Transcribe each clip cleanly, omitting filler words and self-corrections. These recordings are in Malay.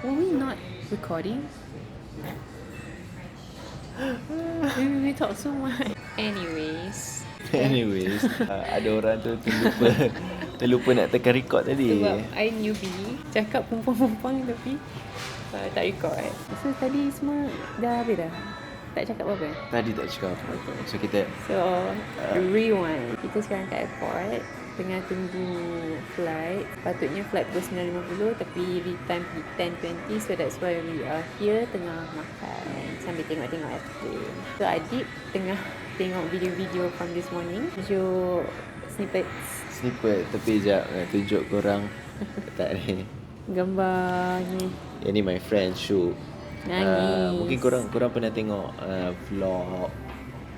Were we not recording? We talk so much. Anyways, Ada orang tu terlupa nak tekan record tadi. sebab I newbie, cakap pumpang-pumpang tapi tak record. So tadi semua dah habis dah? Tak cakap apa-apa? Tadi tak cakap apa-apa. So kita Rewind. Kita sekarang kat airport, tengah tunggu flight. Patutnya flight pukul 9.50 tapi real-time pergi 10.20. So that's why we are here tengah makan sambil tengok-tengok airplane. So Adib tengah tengok video-video from this morning. Video snippets. tapi sekejap nak tunjuk korang. Tak ni. Gambar ni. Yang ni my friend Syuk. Nangis. Mungkin korang pernah tengok vlog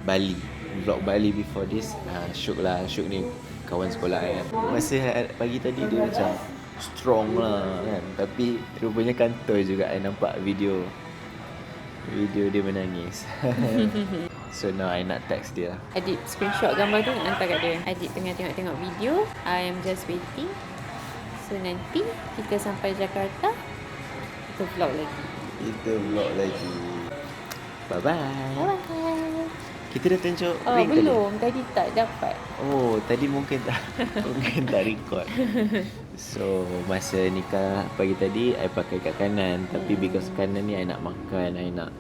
Bali before this. Syuk ni kawan sekolah kan. Masa pagi tadi dia macam strong lah kan, tapi rupanya kantor juga. I nampak video dia menangis. So now I nak text dia. Adib screenshot gambar tu nak hantar kat dia. Adib tengah tengok video. I am just waiting. So nanti kita sampai Jakarta, kita vlog lagi. Bye-bye. Bye. Kita dah tunjuk Oh, ring belum. Tadi tak dapat. Oh, tadi mungkin tak record. So, masa nikah pagi tadi I pakai kat kanan, tapi because kanan ni I nak makan, I nak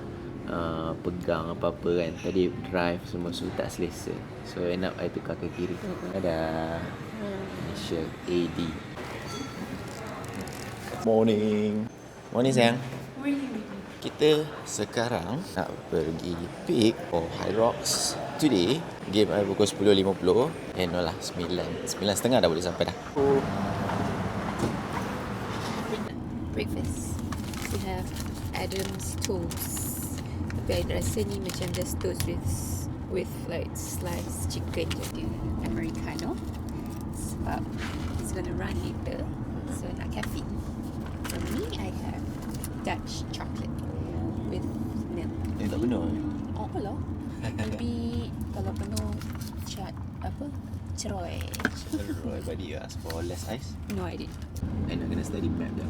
pegang apa-apa kan. Tadi drive semua so tak selesa. So, end up I tukar ke kiri. Ada Initial AD. Morning sayang. Kita sekarang nak pergi pick for High Rocks. Today, game I pukul 10.50. No lah, 9.30 dah boleh sampai dah. Breakfast. We have Adam's toast. Tapi I rasa ni macam just toast with like sliced chicken je. Americano. Sebab it's gonna run later. So nak caffeine. For me, I have Dutch chocolate with milk. Tak benar. Oh lah. Maybe kalau penuh ceroy. Roy buddy ask for less ice. No, I didn't. I nak kena study map dah.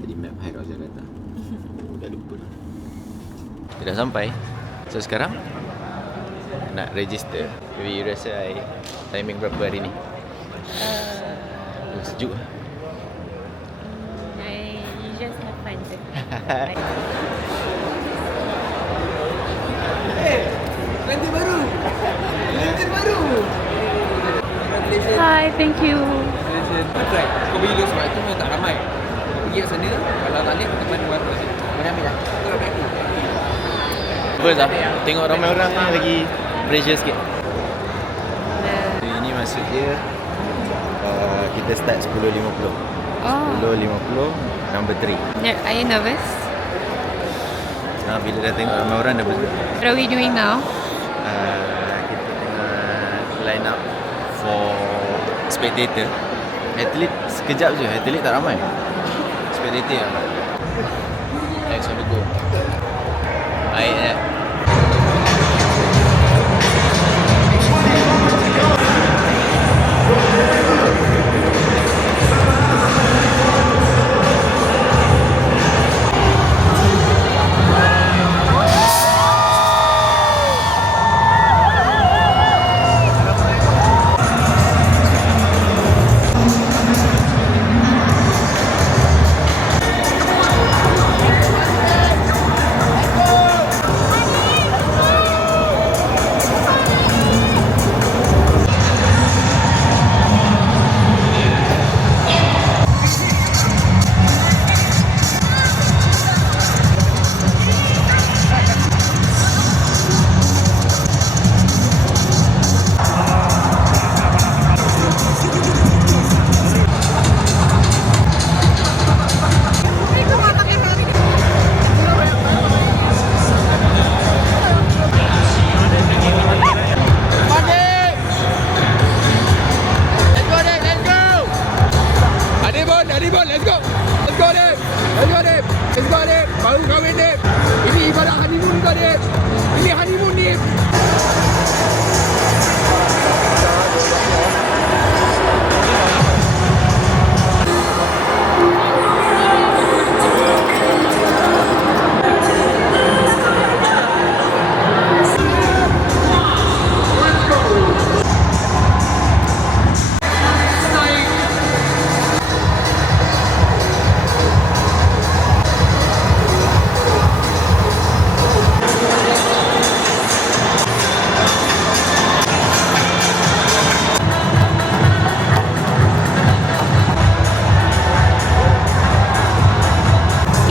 Study map High Rocks Jakarta. Dah lupa dah. Kita dah sampai. So sekarang nak register. Jadi you rasa timing berapa hari ni? Sejuk lah. You just have fun. Nanti baru. Hi, thank you. Try. Kau pergi dulu sebab tu memang tak ramai. Kau pergi kat sana, kalau tak boleh, kita mana baru lagi. Mana ambil dah? Kau nak aku. First lah, tengok ramai orang ni lagi pressure sikit. Ini maksud dia kita start 10.50. 10.50 number 3. Are you nervous? Bila dah tengok ramai orang dah bergerak. What are we doing now? Kita tengah line up for spectator. Atlet sekejap je, atlet tak ramai. Spectator yang ramai. Next on the go. Baik.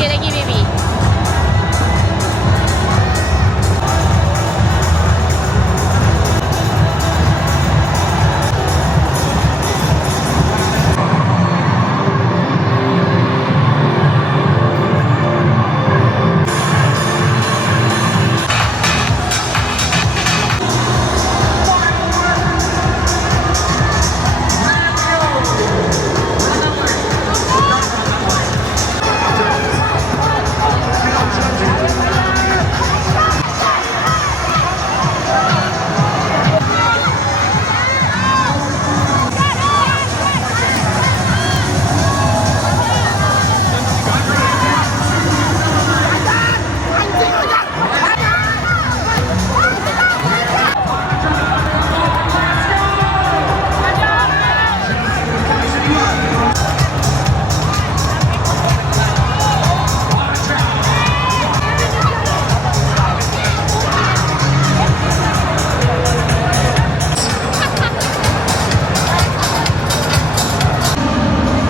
Sikit lagi baby.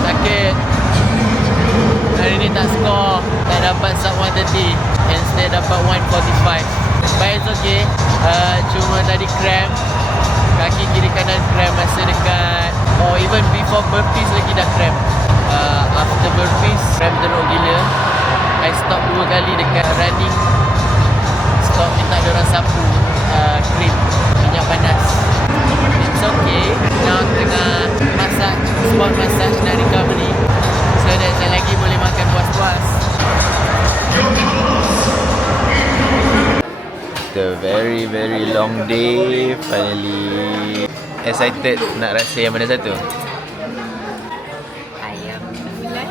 Sakit. Hari ni tak score. Tak dapat sub 130. Instead dapat 145. But it's okay. Cuma tadi cramp. Kaki kiri kanan cramp masa dekat, or even before burpees lagi dah cramp. After burpees cramp teruk gila. I stop 2 kali dekat running. Stop minta diorang sapu cream minyak panas. It's okay. Now tengah masak, spot massage nak recovery. So that saya lagi boleh makan puas-puas. The very long day. Finally excited nak rasa yang mana satu? Ayam gulai.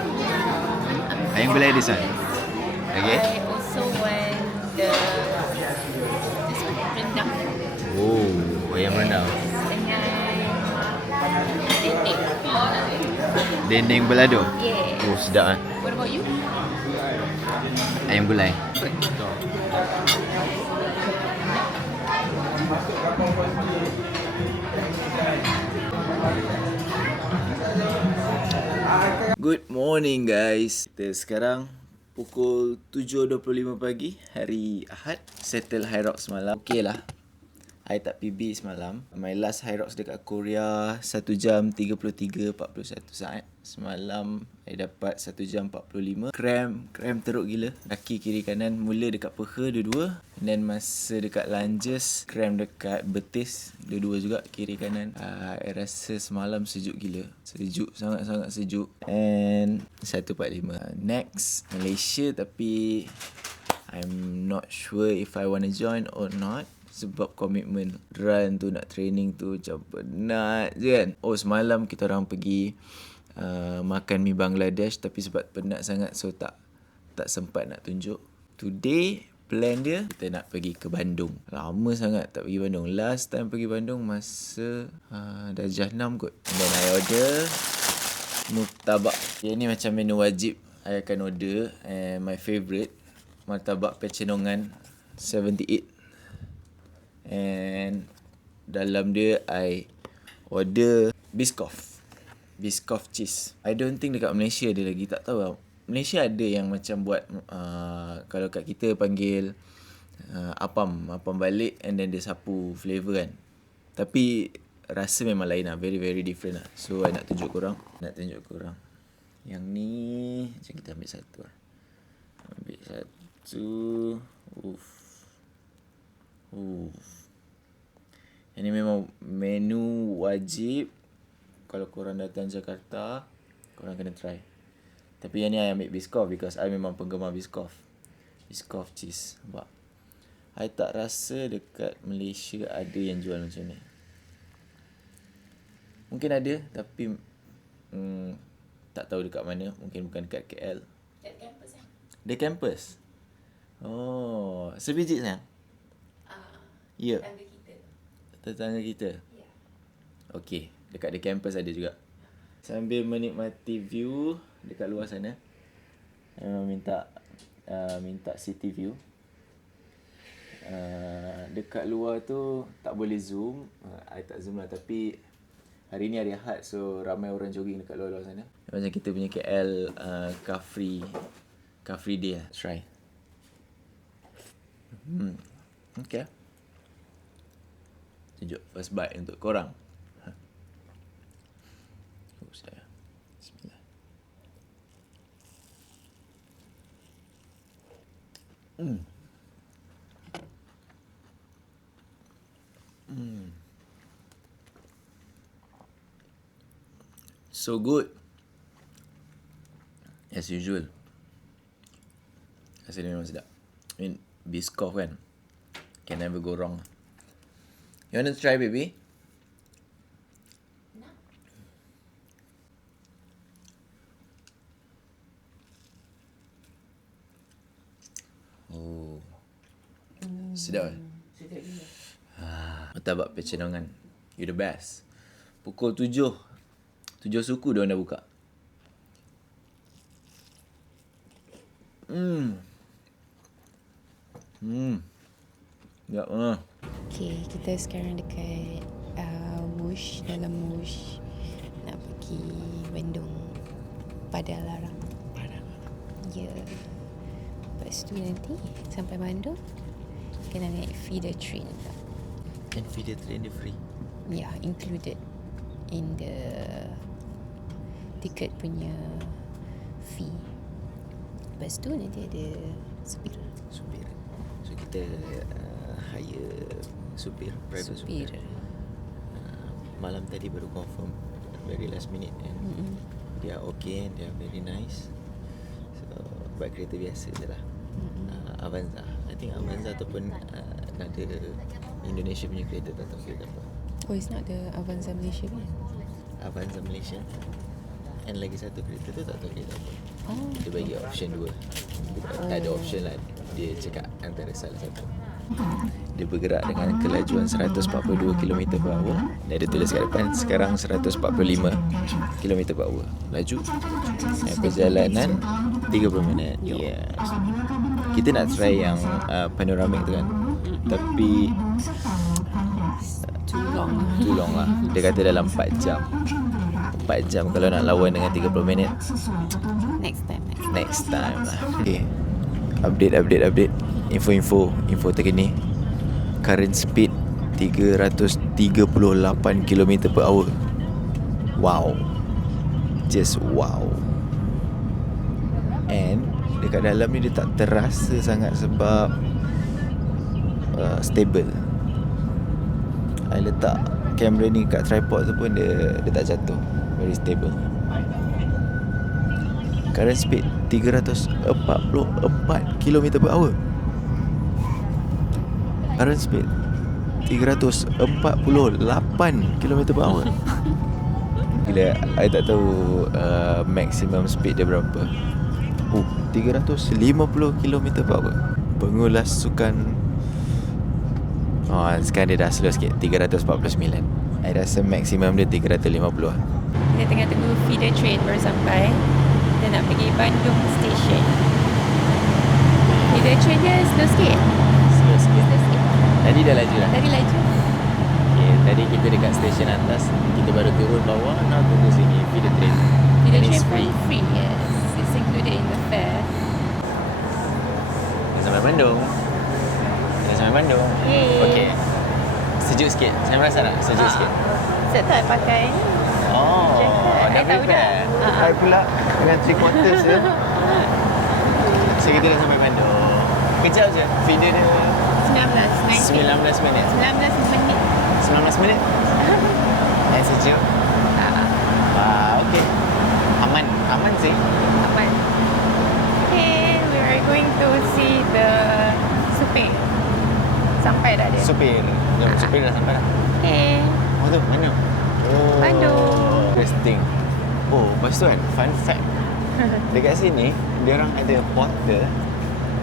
Ayam gulai this one. Okay. I also want this one, rendang Oh, ayam rendang. dengan dendeng. Dendeng belado. Yeah. Oh, sedap ah. What about you? Ayam gulai. Good morning guys. Kita sekarang pukul 7.25 pagi hari Ahad. Settle High Rocks semalam. Okey lah. I tak PB semalam. My last High Rocks dekat Korea 1 jam 33.41 saat. Semalam I dapat 1 jam 45. Cramp teruk gila. Kaki kiri kanan mula dekat peha dua-dua. And then masa dekat lunges cramp dekat betis dua-dua juga kiri kanan. I rasa semalam sejuk gila. Sejuk, sangat-sangat sejuk. And 145. Next Malaysia, tapi I'm not sure if I want to join or not. Sebab komitmen run tu, nak training tu macam penat je kan. Oh, semalam kita orang pergi makan mi Bangladesh, tapi sebab penat sangat so tak sempat nak tunjuk. Today plan dia kita nak pergi ke Bandung. Lama sangat tak pergi Bandung. Last time pergi Bandung masa Darjah 6 kot. And then I order murtabak. Yang ni macam menu wajib I akan order. And my favourite martabak pecenongan 78. And dalam dia I order Biscoff cheese. I don't think dekat Malaysia ada lagi, tak tahu lah. Malaysia ada yang macam buat kalau kat kita panggil apam balik and then dia sapu flavour kan. Tapi rasa memang lain lah, very different lah. So I nak tunjuk korang. Yang ni macam kita ambil satu lah. Ini memang menu wajib. Kalau korang datang Jakarta, korang kena try. Tapi yang ni I ambil Biscoff because I memang penggemar Biscoff cheese. Nampak? I tak rasa dekat Malaysia ada yang jual macam ni. Mungkin ada, tapi tak tahu dekat mana. Mungkin bukan dekat KL. Dekat kampus lah. Di kampus? Oh, sebiji sayang? Ya. Tetangga kita? Ya. Okey, dekat di kampus ada juga. Sambil menikmati view dekat luar sana. Minta city view. Dekat luar tu tak boleh zoom. I tak zoom lah, tapi hari ni hari Ahad, so ramai orang jogging dekat luar sana. Macam kita punya KL car free Car free day lah. Try. Okay. Sejuk. First bite untuk korang. Sedap. Bismillah. So good. As usual. Rasa dia memang sedap. I mean, Biscoff kan. Can never go wrong. You want to try, baby? Oh. Sedap kan? Martabak Pecenongan. You the best. Pukul 7. 7 suku diorang dah buka. Sedap lah. Okay, kita sekarang dekat Mush, dalam Mush. Nak pergi Bandung Padalarang. Ya. Lepas tu nanti sampai Bandung kena naik feeder train. And feeder train dia free. Ya, included in the tiket punya fee. Lepas tu nanti ada supir. So kita hire private supir. Malam tadi baru confirm, very last minute, and they are okay and they are very nice. So buat kereta biasa je lah. Avanza, I think Avanza ataupun ada Indonesia punya kereta, tak tahu kereta apa. Oh, it's not the Avanza Malaysia kan? Avanza Malaysia. And lagi satu kereta tu tak tahu kereta apa. Oh. Dia bagi option 2. Tak ada option lah. Dia cakap antara salah satu. Dia bergerak dengan kelajuan 142 km/h. Dia ada tulis kat depan sekarang 145 km/h. Laju. Dan perjalanan 30 minit. Yes. Kita nak try yang panoramic tu kan. Tapi too long lah. Dia kata dalam 4 jam. 4 jam kalau nak lawan dengan 30 minit. Next time lah. Okay. Update. Info terkini. Current speed 338 km/h. Wow. Just wow. And dekat dalam ni dia tak terasa sangat sebab stable. I letak kamera ni kat tripod tu pun dia tak jatuh. Very stable. Current speed 344 km/h. Current speed 348 km/h. Gila, I tak tahu maximum speed dia berapa. 350 km/h. Pengulas sukan. Sekarang dia dah slow sikit, 349. I rasa maximum dia 350 lah. Kita tengah tunggu feeder train baru sampai. Kita nak pergi Bandung Station. Feeder train dia slow sikit. Tadi dah laju lah. Tadi laju. Okay, tadi kita dekat stesen atas. Kita baru turun bawah. Nak tunggu sini feeder train. Feeder And train it's free. free, yes. It's included in the fare. Dah sampai Bandung. Yay. Okay. Sejuk sikit. Saya merasa tak sejuk sikit? Saya tak pakai ni. Oh, Jacket. dah tahu prepare. dah. I pula dengan 3 quarters je. So kita dah sampai Bandung. Kejap je. Feeder dia 19 minit. 19 minit? Dan sejuk? Okay. Aman sih. Aman. Okay, we are going to see the supir. Sampai dah dia. Supir dah sampai dah. Okay. Oh tu, mana? Oh, Bandung. Interesting. Oh, lepas tu kan, fun fact. Dekat sini, dia orang ada porter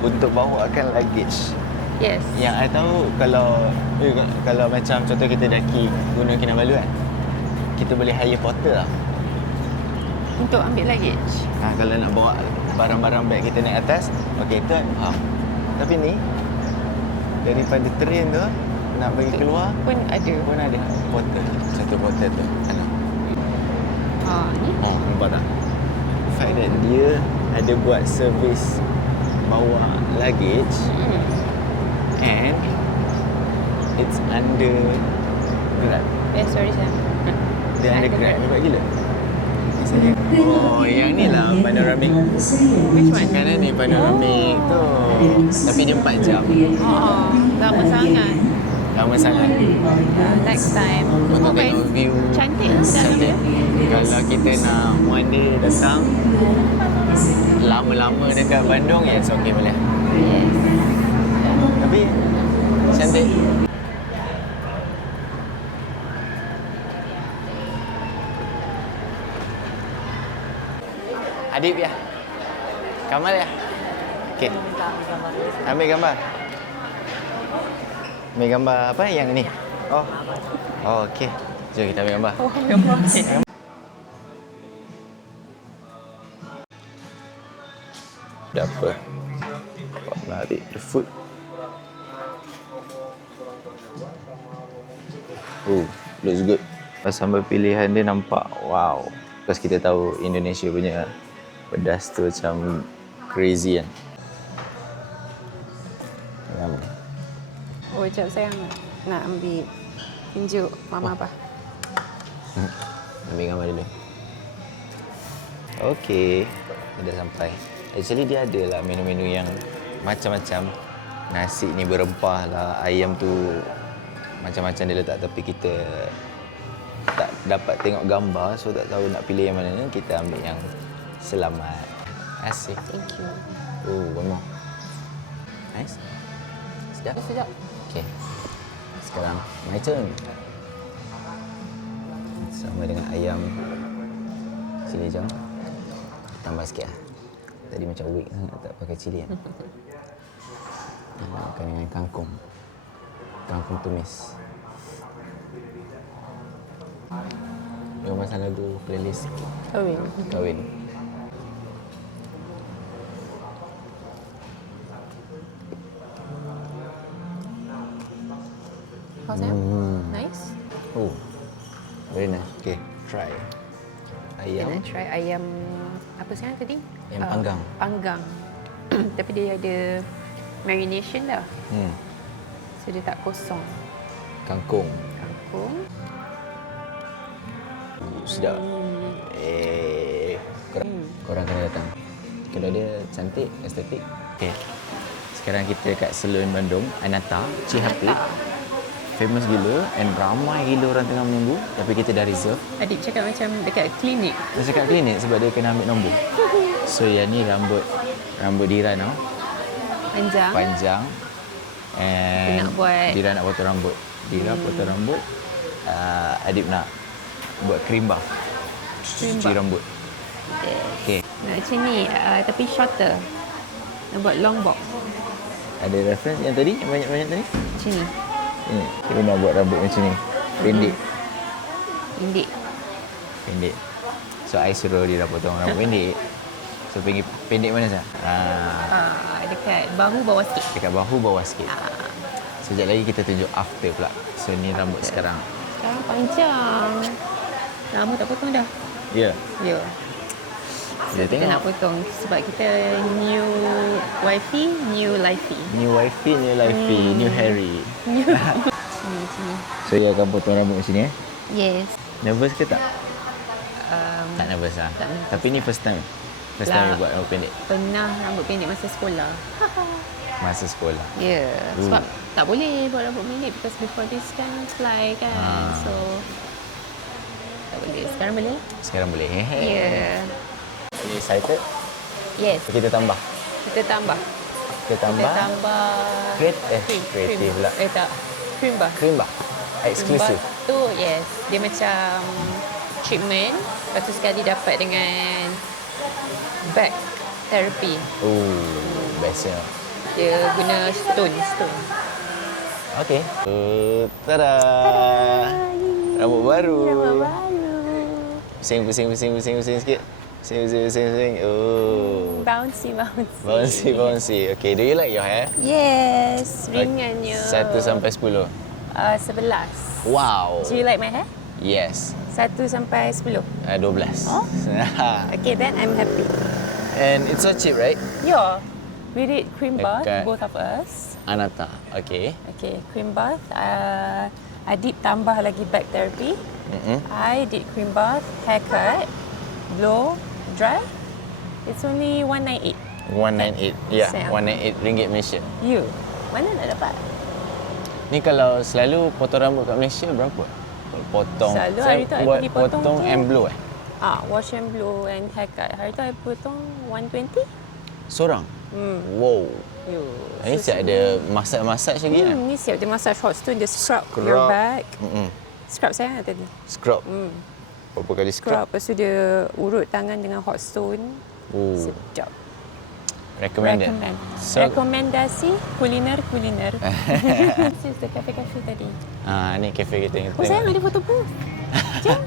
untuk bawakan luggage. Yes. Yang I tahu kalau macam contoh kita daki Gunung Kinabalu kan, kita boleh hire porter lah. Untuk ambil luggage. Kalau nak bawa barang-barang beg kita naik atas, okey tu kan. Tapi ni daripada train tu nak bagi keluar Pun ada. porter. Satu porter tu. Ada. Ni. Nampak tak? fact that dia ada buat servis bawa luggage and it's under Grab. Sorry Sam. Dia under Grab. Hebat gila. Oh, yang ni lah panoramic. Which one? Kanan ni panoramic tu. Tapi dia 4 jam. Lama sangat. Lama sangat. Next time. Untuk tengok view. Cantik. Cantik. Kalau kita nak one day datang lama-lama dekat Bandung, yes, okay boleh. Yes. Tapi cantik. Adib ya. Kamal ya. Okey. Ambil gambar. Ambil gambar apa yang ni? Oh. Oh, okey. Jom kita ambil gambar. Oh, gambar. Dah apa? Mari the food. Oh, looks good. Sambal pilihan dia nampak wow. Because kita tahu Indonesia punya pedas tu macam crazy kan. Oh, jap sayang nak ambil tunjuk mama apa. Ambil gambar dulu. Okey, dah sampai. Actually dia ada lah menu-menu yang macam-macam. Nasi ni berempah lah, ayam tu macam-macam dia letak, tapi kita tak dapat tengok gambar, so tak tahu nak pilih yang mana. Kita ambil yang selamat. Asyik. Thank you. Oh, one more. Nice. Sedap? Sedap. Okay. Sekarang my turn. Sama dengan ayam. Cili jom. Tambah sikit lah. Tadi macam weak sangat tak pakai cili kan. Makan dengan kangkung. Kangkung tumis. Dia pasal lagu playlist Kahwin. How's that? Nice. Oh, very nice. Okay, try. Ayam. Can I try ayam apa sekarang tadi? Ayam panggang. Panggang. Tapi dia ada marination dah. So dia tak kosong. Kangkung. Kangkung. Sedap. Korang kena datang. Kalau dia cantik, estetik. Okay. Sekarang kita kat Salon Bandung, Anata, Cihapit. Famous gila and ramai gila orang tengah menunggu. Tapi kita dah reserve. Adik cakap macam dekat klinik. Dia cakap klinik sebab dia kena ambil nombor. So yang ni rambut Dira now. Panjang. And Dia nak buat- Dira nak potong rambut. Dira potong rambut. Adib nak buat cream buff. Cuci rambut. Okay. Nak macam ni, tapi shorter. Nak buat long box. Ada reference yang tadi? Yang banyak-banyak tadi? Macam ni. Kita nak buat rambut macam ni. Pendek. Pendek. So, I suruh dia potong rambut pendek. So, pendek mana sah? Dekat bahu bawah sikit. Dekat bahu bawah sikit. Sekejap lagi kita tunjuk after pula. So, ni rambut sekarang. Sekarang panjang. Lama tak potong dah. Ya. Ya. Kita Kita nak tengok. potong sebab kita new wifey, new lifey. New wifey, new lifey, new Harry. Sini. So, dia akan potong rambut macam ni Yes. Nervous ke tak? Tak nervous lah. tak nervous. Tapi ni first time. First time you buat rambut pendek. Pernah rambut pendek masa sekolah. Masa sekolah. Ya, sebab tak boleh buat rambut pendek because before this kan fly kan. So tak boleh. Sekarang boleh? Sekarang boleh. Ya. Are you excited? Yes. So, kita tambah. Kita tambah. Kita tambah. Kreatif pula. Tak. Cream bar. Cream bar. Eksklusif. Cream bar tu yes. Dia macam treatment. Lepas tu sekali dapat dengan back therapy. Oh, bestnya. Dia guna stone. Okay. Tada. Rambut baru. Pusing sikit. Pusing. Oh. Bouncy. Bouncy. Okay, do you like your hair? Yes, ringannya. 1 sampai 10. 11. Wow. Do you like my hair? Yes. 1 sampai 10. 12. Oh? Okay, then I'm happy. And it's so cheap, right? Yeah. We did cream bath, Dekat- both of us. Anata. Okay. Okay, cream bath. Adib tambah lagi back therapy. I did cream bath, haircut, blow, dry. It's only 198. 198. Ya, Sayang. 198 ringgit Malaysia. You, mana nak dapat? Ni kalau selalu potong rambut kat Malaysia berapa? Kalau potong. Selalu saya hari tu I buat pergi potong potong tu- and blow Wash and blow and haircut. Hari tu I potong 120. Seorang? Wow. You. Ini siap ada massage lagi kan? Ni siap dia massage hot stone, dia scrub your back. Scrub sayang lah tadi. Scrub. Berapa kali Scrub, scrub? lepas tu dia urut tangan dengan hot stone. Oh. Sedap. Recommended. So, Rekomendasi kuliner. This is the cafe-cafe tadi. ni kafe kita yang Oh sayang ada foto booth. Jom.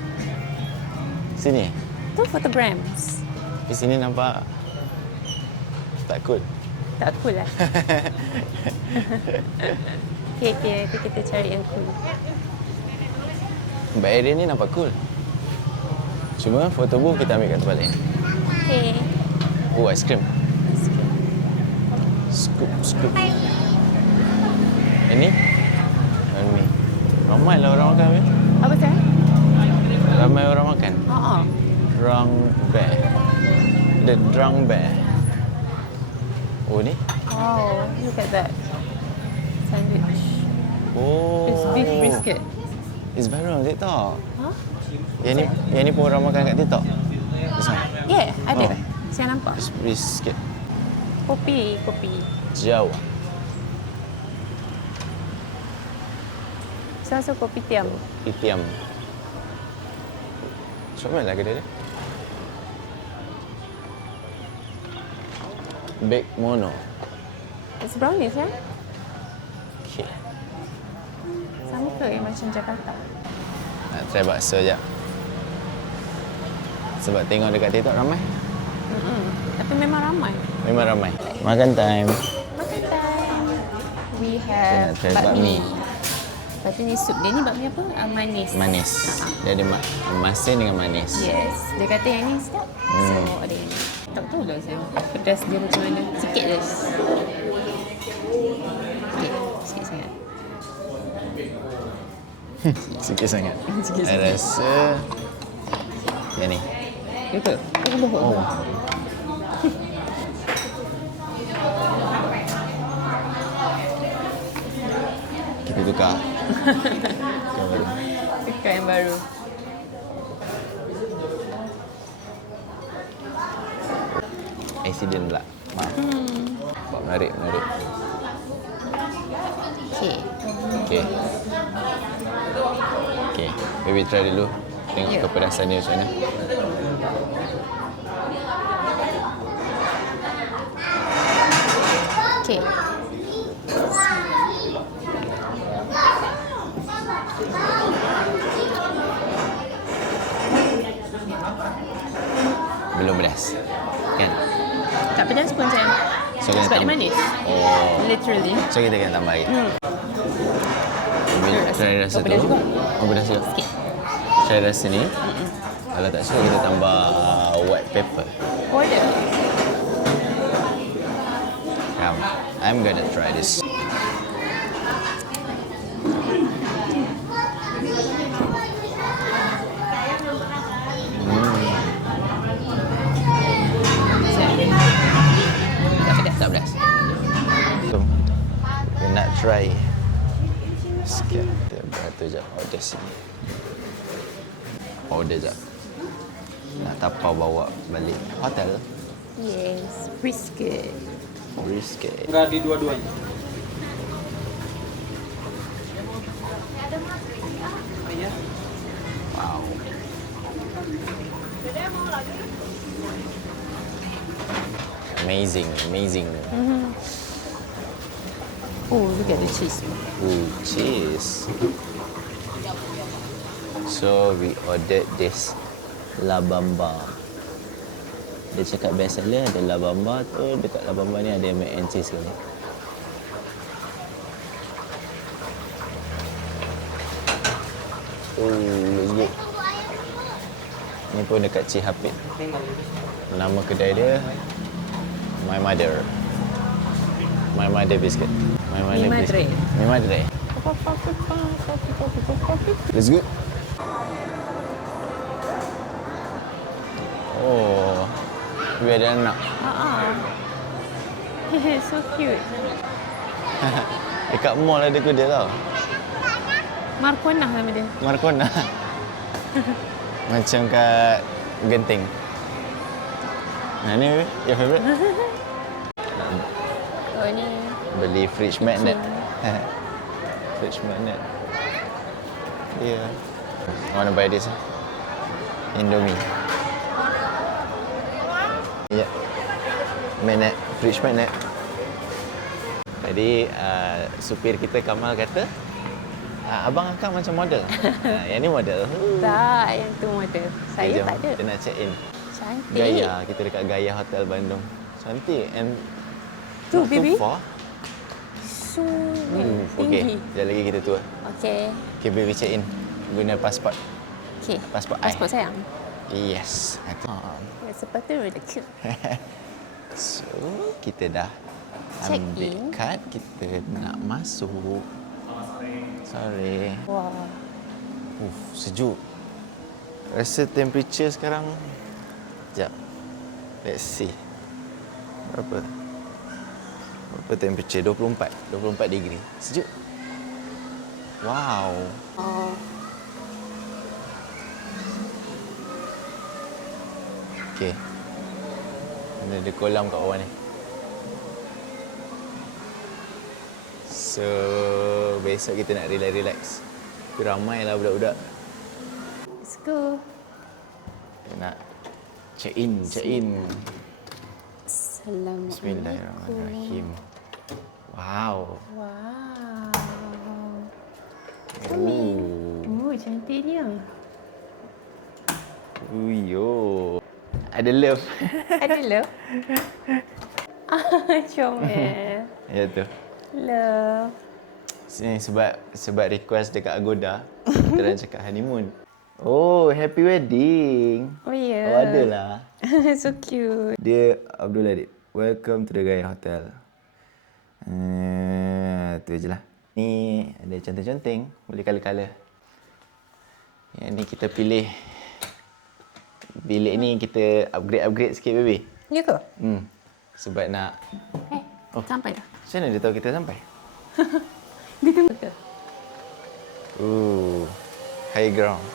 Sini. Tu photograms. Di sini nampak tak cool. Tak cool lah. Okay, kita cari yang cool. Mbak Erin ni nampak cool. Cuma foto booth kita ambil kat tempat lain. Okay. Oh, aiskrim. Scoop. Ini? Ini. Ramai lah orang makan. Apa tu? Ramai orang makan. Drunk bear. The drunk bear. Oh, ni? Wow, look at that. Sandwich. Oh. It's beef brisket. It's viral on TikTok. Huh? Yang ni pun orang makan kat TikTok. This one. Yeah, ada. Oh. Saya nampak. It's brisket. Kopi. Jauh. Saya rasa kopi tiam. Itiam. Comel lah kedai dia. Bake mono. It's brownies ya? Okay. Sama ke yang macam Jakarta? Nak try bakso sekejap. Sebab tengok dekat TikTok ramai. Tapi memang ramai. Memang ramai. Makan time. Makan time. We Kita have nak try bakmi. Lepas tu ni sup dia ni bakmi apa? Manis. Manis. Dia ada masin dengan manis. Yes. Dia kata yang ni sedap. So ada yang ni. Tak tahu lah saya. Pedas dia macam mana. Sikit je. Sikit sangat. Sikit sangat. Sikit Saya sangat. rasa yang ni. Betul. Oh, bohong. Kita tukar. Tukar yang baru. Accident pula. Maaf. Buat menarik. Okay. Okay. Baby try dulu. Tengok Ya. kepedasan dia macam mana. Okay. Belum pedas. Kan? Tak pedas pun sayang. So, kena Sebab dia tambah. manis. Oh. Literally. So kita kena tambah lagi. Baby try rasa Oh, tu. pedas juga? Oh, pedas juga. Sikit. Try rasa ni. Kalau tak suka kita tambah white pepper. Order. Come. I'm gonna try this. Tak pedas. So, kita nak try sikit. Kita beratur sekejap. Order sini. Order sekejap. Nak tapau bawa balik hotel. Yes. Brisket. Brisket. Enggak di dua-duanya. Wow. Amazing. Oh, look at the cheese. Ooh, cheese. So we ordered this La Bamba. Dia cakap biasalah ada La Bamba tu, dekat La Bamba ni ada mac and cheese kan. Oh, let's go. Ni pun dekat Cihapit. Nama kedai dia My Mother. My Mother Biscuit. My Mother Mi Biscuit. Madre. Mi Madre. That's good. Oh, biar ada anak. So cute. Dekat mall ada kuda tau. Marconah nama dia. Marcona. Macam kat Genting. Nah, ni your favourite? Oh ni. Beli fridge magnet. Fridge magnet. Yeah. I want to buy this. Indomie. Ya. Yeah. Magnet. Fridge magnet. Tadi supir kita Kamal kata, abang akak macam model. Yang ni model. Tak, yang tu model. Saya Jom, tak ada. kita nak check in. Cantik. Gaya. Kita dekat Gaya Hotel Bandung. Cantik. And Tu, not baby. too far. So Okay. tinggi. Sekejap lagi kita tour. Okay. Okay, baby check in. Guna pasport. Okay. Pasport Pasport I. sayang. Yes. Sepatu really cute. So, kita dah Check ambil in. kad. Kita nak masuk. Sorry. Wah. Sejuk. Rasa temperature sekarang. Sekejap. Let's see. Berapa temperature? 24 degree. Sejuk. Wow. Oh. Okay. Ada kolam kat bawah ni. So, besok kita nak relax. Tapi ramai lah budak-budak. Let's go. Kita nak check in. Assalamualaikum. Bismillahirrahmanirrahim. Wow. Wow. Ooh. Cantiknya. Uyo. Ada love. Ada love. Comel. Ya tu. Love. Sini sebab request dekat Agoda. Kita dah cakap honeymoon. Oh, happy wedding. Oh ya. Oh, ada lah. So cute. Dia Abdul Adib. Welcome to the Gaya Hotel. Tu je lah. Ni ada conteng-conteng. Boleh colour-colour. Yang ni kita pilih. Bilik ni kita upgrade sikit, baby. Ya ke? Sebab nak... Sampai dah. Macam mana dia tahu kita sampai? Dia tunggu ke? High ground.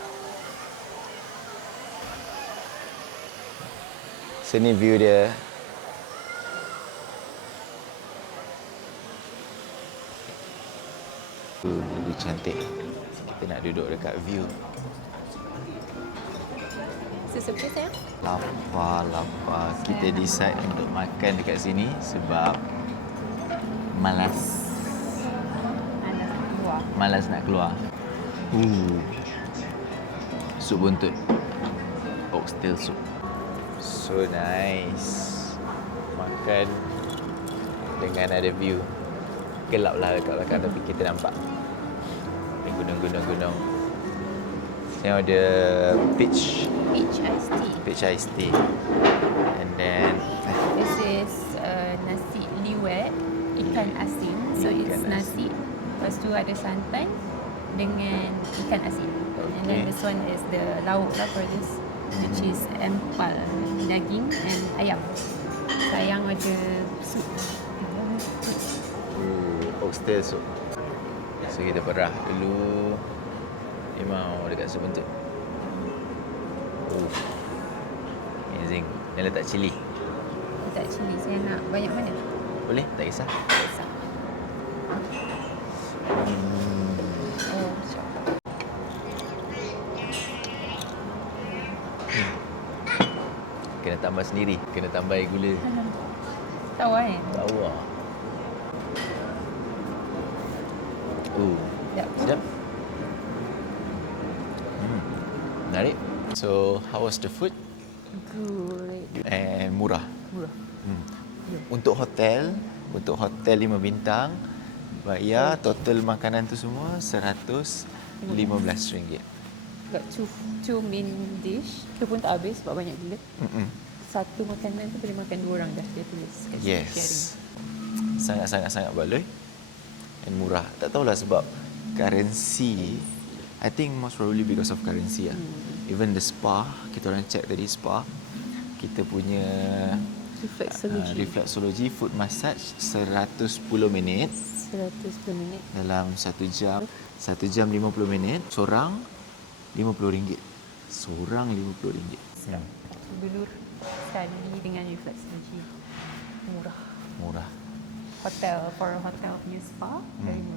So ni view dia. Lebih cantik. Kita nak duduk dekat view. Sesuka sayang? Lapar. Kita decide untuk makan dekat sini sebab malas nak keluar. Sup buntut. Oxtail soup. So nice. Makan dengan ada view. Gelap lah dekat belakang tapi kita nampak gunung-gunung. Saya ada peach iced tea. And then This is nasi liwet, ikan asin. So it's Ikan nasi. Lepas tu ada santan dengan ikan asin. And then this one is the lauk lah for this, which is empal, daging and ayam. Sayang ada sup. oxtail soup. So kita perah dulu. Limau dekat sup buntut. Amazing. Dia letak cili. Tak cili, saya nak banyak mana? Boleh? Tak kisah. Tak kisah. Oh, syok. Kena tambah sendiri. Kena tambah air gula. Tahu kan? Tawa. Sedap. Sedap. Menarik. So, how was the food? Good. And murah. Untuk hotel 5 bintang, bayar total makanan tu semua RM115. got two main dish. Itu pun tak habis sebab banyak gila. Satu makanan tu boleh makan 2 orang dah, dia tulis kat sini, sharing. Yes. Sangat-sangat baloi and murah. Tak tahulah sebab currency. I think most probably because of currency lah. Even the spa, kita orang check tadi spa, kita punya reflexology foot massage 110 minit 110 minit. dalam 1 jam. 1 jam 50 minit. Seorang RM50. Seorang RM50. Belur sekali dengan reflexology. Murah. Murah. Hotel, for a hotel punya spa, very murah.